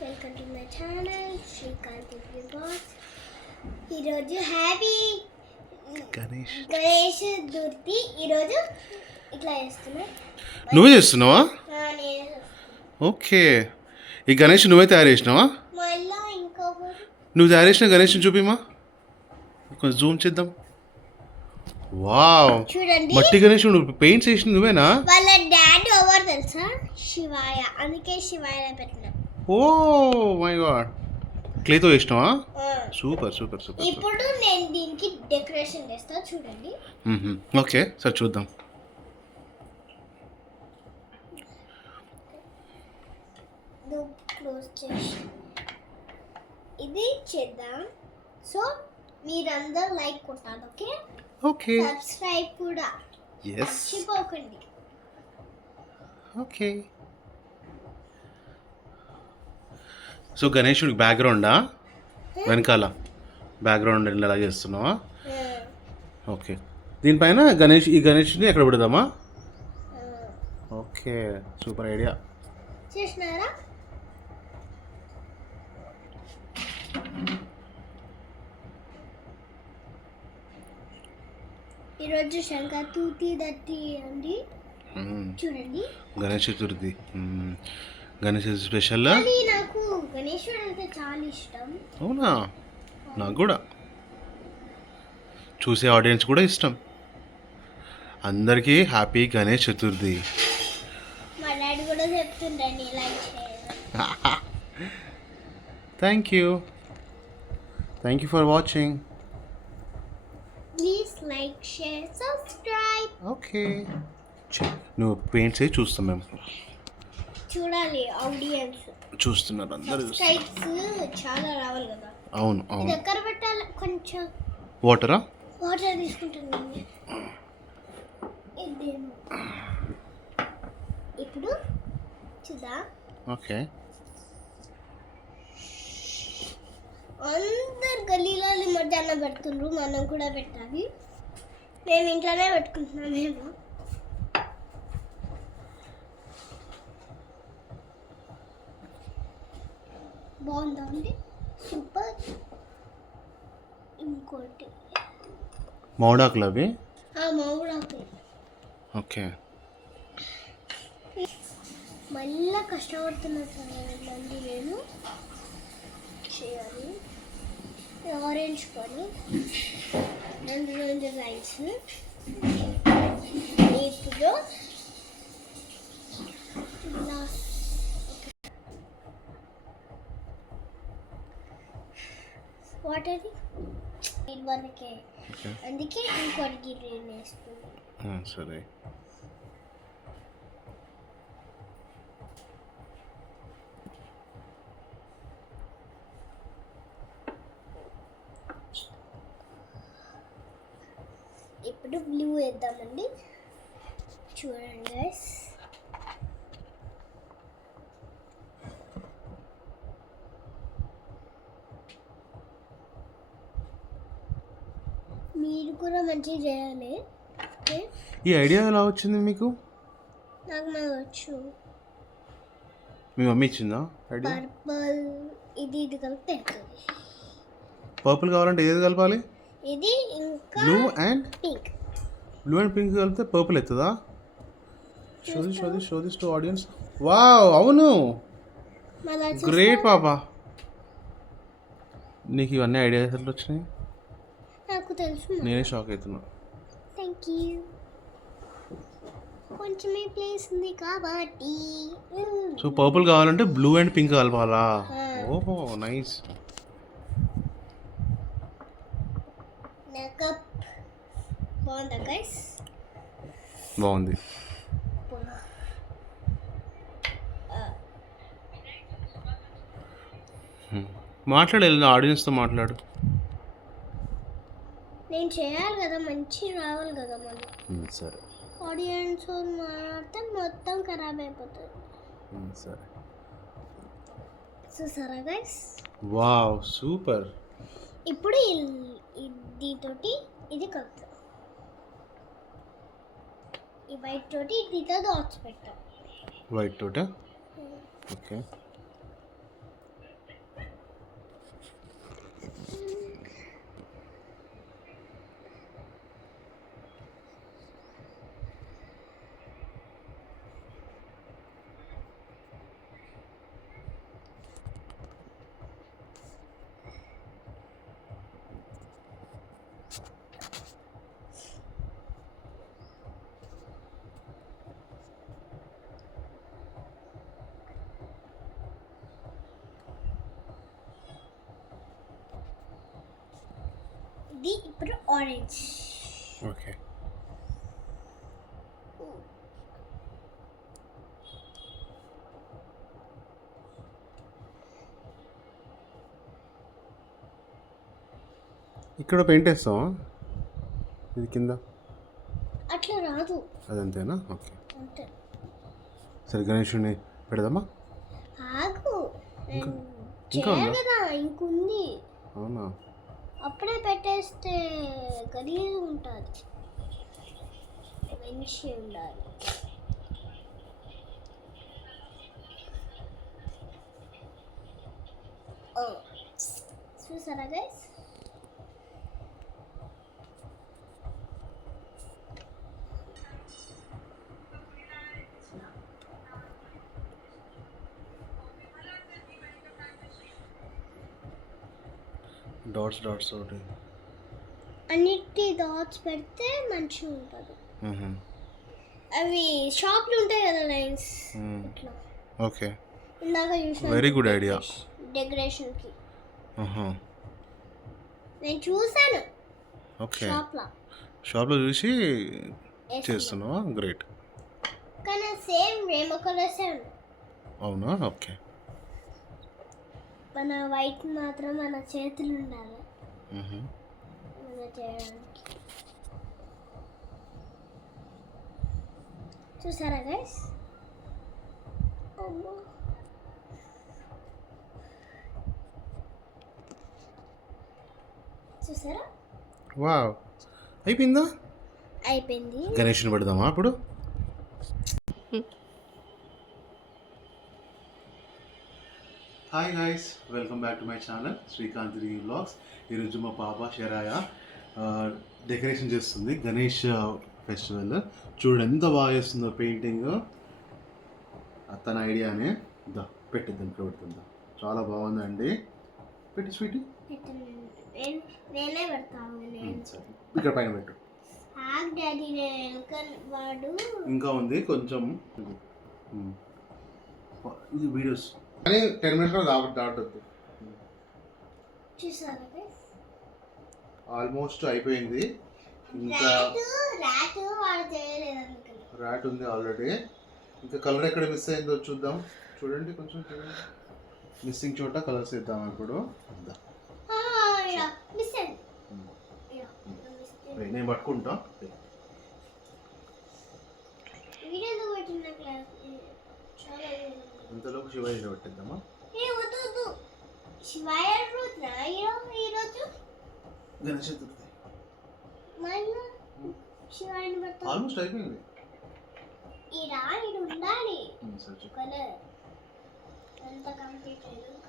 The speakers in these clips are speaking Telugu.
Welcome to my channel Srikanth boss. ఈరోజు హ్యాపీ గణేష్ చతుర్థి. ఈరోజు ఇట్లా చేస్తున్నా. నువ్వే చేస్తున్నావా? ఓకే. ఈ గణేష్ నువ్వే తయారు చేసినావా? మళ్ళీ నువ్వు తయారు చేసిన గణేష్ని చూపిమా, కొంచెం జూమ్ చేద్దాం. వావ్, చూడండి, మట్టి గణేష్ పెయింట్స్ వేసిన నువ్వేనా? వాళ్ళ డాడీ ఎవరు తెలుసా? శివాయ. అందుకే శివాయ పెట్టినా. ఓ మై గాడ్, క్లేతో వేసినావా? Super super super. ఇప్పుడు నేను దీనికి డెకరేషన్ చేస్తా, చూడండి. ఓకే, సరే చూద్దాం. క్లోజ్ చేసి ఇది చేద్దాం. సో మీరందరూ లైక్ కొట్టాలి, ఓకే? ఓకే, సబ్స్క్రైబ్ కూడా మర్చిపోకండి. ఓకే. సో గణేశుడికి బ్యాక్గ్రౌండా, వెనకాల బ్యాక్గ్రౌండ్ ఎలా చేస్తున్నావా? ఓకే. దీనిపైన ఈ గణేష్ని ఎక్కడ పెడదామా? Okay, super idea. చేసినారా? ఈరోజు సంక్రాంతి దట్టి అండి, చూడండి. గణేష్ చతుర్థి, గణేష్ స్పెషల్. నాకు గణేశుడు అంటే చాలా ఇష్టం. అవునా? నాకు కూడా, చూసే ఆడియన్స్ కూడా ఇష్టం. అందరికీ హ్యాపీ గణేష్ చతుర్థి. మా డాడీ కూడా చెప్తుండండి లైక్ చేయాలి. Thank you for watching. Please like, share, subscribe. Okay, నువ్వు పెయింట్స్ అయి చూస్తాం మేము. చూడాలి, ఆడియన్స్ చూస్తున్నారు, అందరూ సబ్స్క్రైబ్స్ చాలా రావాలి కదా. అవును అవును. దగ్గర పెట్టాలి కొంచెం. వాటర్ తీసుకుంటాను. ఇప్పుడు చూద్దాం. ఓకే. అందరు గల్లీలో మధ్యాహ్నం పెడుతుండ్రు, మనం కూడా పెట్టాలి. మేము ఇంట్లోనే పెట్టుకుంటున్నాం. మేము బాగుందా అండి? సూపర్. ఇంకోటి మౌడాకులు అవి. మౌడాకులు. ఓకే. మళ్ళా కష్టపడుతున్నట్టు మళ్ళీ నేను చేయాలి. ఆరెంజ్ కొని రెండు లైన్స్. ఇప్పుడు వాటర్ మనకే, అందుకే ఇంకోటి గిన్నె వేసుకున్నాం. సరే. ఇప్పుడు బ్లూ వేద్దామండి, చూడండి గైస్. మీరు కూడా మంచిగా చేయాలి. ఈ ఐడియా ఎలా వచ్చింది మీకు? నాకు వచ్చు. మీ మమ్మీ ఇచ్చిందా ఐడియా? పర్పుల్ ఇది కలిపితే అవుతుంది. పర్పుల్ కావాలంటే ఏది కలపాలి? ఇది ఇంకా బ్లూ అండ్ పింక్ కలిపితే పర్పుల్ అవుతుందా? Show this to audience. Wow, అవును, గ్రేట్ పాపా. నీకు ఇవన్నీ ఐడియాస్ ఎట్లా వచ్చినాయి? నాకు తెలుసు, నేనే షాక్ అవుతున్నా. Thank you. కొంచెమే ప్లేస్ ఉంది కాబట్టి. సో పర్పుల్ కావాలంటే బ్లూ అండ్ పింక్ కలపాలా? ఓహో, నైస్. బాగుందా గైస్? బాగుంది. మాట్లాడు, ఆడియన్స్తో మాట్లాడు. నేను చేయాలి కదా, మంచి రావాలి కదా మనం. సరే. ఆడియన్స్ మాట్లాడితే మొత్తం ఖరాబ్ అయిపోతుంది. సరే. చూసారా గైస్? Wow, super. ఇప్పుడు దీంతోటి ఇది కలుపుతాం. ఈ వైట్ తోటి దీంతో డాట్స్ పెట్టాం. వైట్ తోట. ఓకే. ఇది ఇప్పుడు ఆరెంజ్. ఓకే. ఇక్కడ పెయింట్ వేస్తావా ఇది కింద? అట్లా రాదు. అదంతేనా? ఓకే. అంతే. సరే గణేషుని పెడదామా? ఆగు, ఇంకా చేయాలి కదా, ఇంకుంది. అవునా? అప్పుడే పెట్టేస్తే గలీజ్ ఉంటుంది, మంచి ఉండాలి. చూసారా గైస్? డాట్స్ డాట్స్ ఒకటి అన్నిటి డాట్స్ పెడితే మంచిగా ఉంటుంది. అవి షాప్లు ఉంటాయి కదా లైన్స్, ఇట్లా. ఓకే. ఇందాక చూసిన వెరీ గుడ్ ఐడియా డెకరేషన్కి. నేను చూసాను. ఓకే. షాప్లో చూసి చేస్తున్నావా? గ్రేట్. కానీ సేమ్ రెయిన్బో కలర్స్ ఉన్నాయి. అవునా? ఓకే. మన వైట్ మాత్రం మన చేతులు ఉండాలి చేయడానికి. చూసారా గైస్? చూసారా? వావ్, అయిపోయిందా? అయిపోయింది. గణేష్ని పెడదామా అప్పుడు? Hi guys, welcome back to my channel Srikanth review vlogs. ఈరోజు మా పాప షరాయ డెకరేషన్ చేస్తుంది గణేష్ ఫెస్టివల్. చూడండి ఎంత బాగా చేస్తుందో పెయింటింగ్. తన ఐడియానే. దా పెట్టిద్దాం, పెడుతుందా? చాలా బాగుందండి. పెట్టి స్వీటీ నేనే పెడతాను. సరే, ఇక్కడ పైన పెట్టు. ఇంకా ఉంది కొంచెం. ఇది వీడియోస్ కానీ 10 minutes దాటొద్దు. ఆల్మోస్ట్ అయిపోయింది. ఇంకా ర్యాట్ ఉంది ఆల్రెడీ. ఇంకా కలర్ ఎక్కడ మిస్ అయిందో చూద్దాం. చూడండి, కొంచెం చూడండి. మిస్సింగ్ చోట కలర్స్ ఇద్దాం ఇప్పుడు. నేను పట్టుకుంటా. ఇంతలోపు శివాజీ పెట్టిద్దామా? గణేష్ చతుర్థి ఆల్మోస్ట్ అయిపోయింది. ఉండాలి కలర్ అంతా కంప్లీట్ అయ్యాక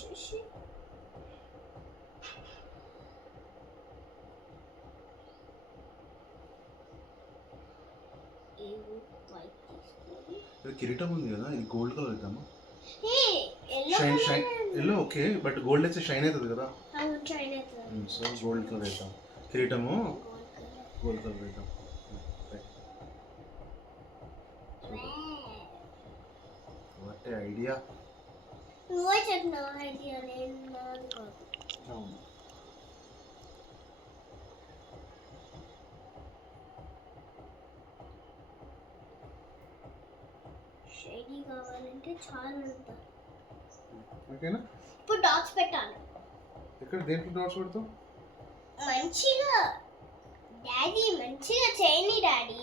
చూసి కిరీటం ఉంది కదా, ఇది గోల్డ్ కలర్ ఇద్దామా? Shine shine yellow okay, but gold అయితే షైన్ అవుతుంది కదా. సో గోల్డ్ కలర్ వేద్దాం. కిరీటము గోల్డ్ కలర్ వేద్దాం. What idea. నువ్వే చెప్పినావు ఐడియా, నేను అవును. షైనీ కావాలంటే చాలా ఉంటాయి. ఓకేనా? ఇప్పుడు డాట్స్ పెట్టాలి. ఇక్కడ దేంట్లో డాట్స్ పెడతావు? మంచిగా డాడీ, మంచిగా చేయని డాడీ.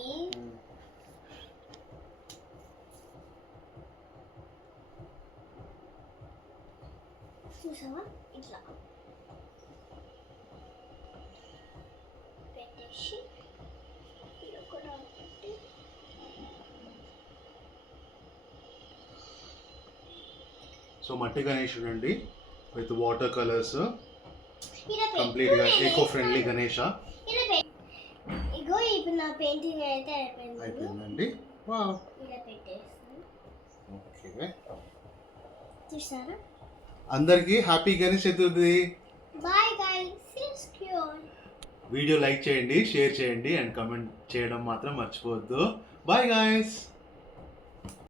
చూసావా? ఇట్లా పెట్టేసి ఇలా కూడా పెట్టి సో మట్టి గణేషుడు అండి, విత్ వాటర్ కలర్స్, కంప్లీట్గా ఈకో ఫ్రెండ్లీ గణేష. ఇగో ఇప్పుడు నా పెయింటింగ్ అయితే అయిపోయిందండి. వావ్, ఇలా పెట్టేస్తాను. ఓకే. చూసారా? అందరికీ happy Ganesh Chaturthi. Bye guys. Video like చేయండి, షేర్ చేయండి అండ్ కామెంట్ చేయడం మాత్రం మర్చిపోవద్దు. Bye guys.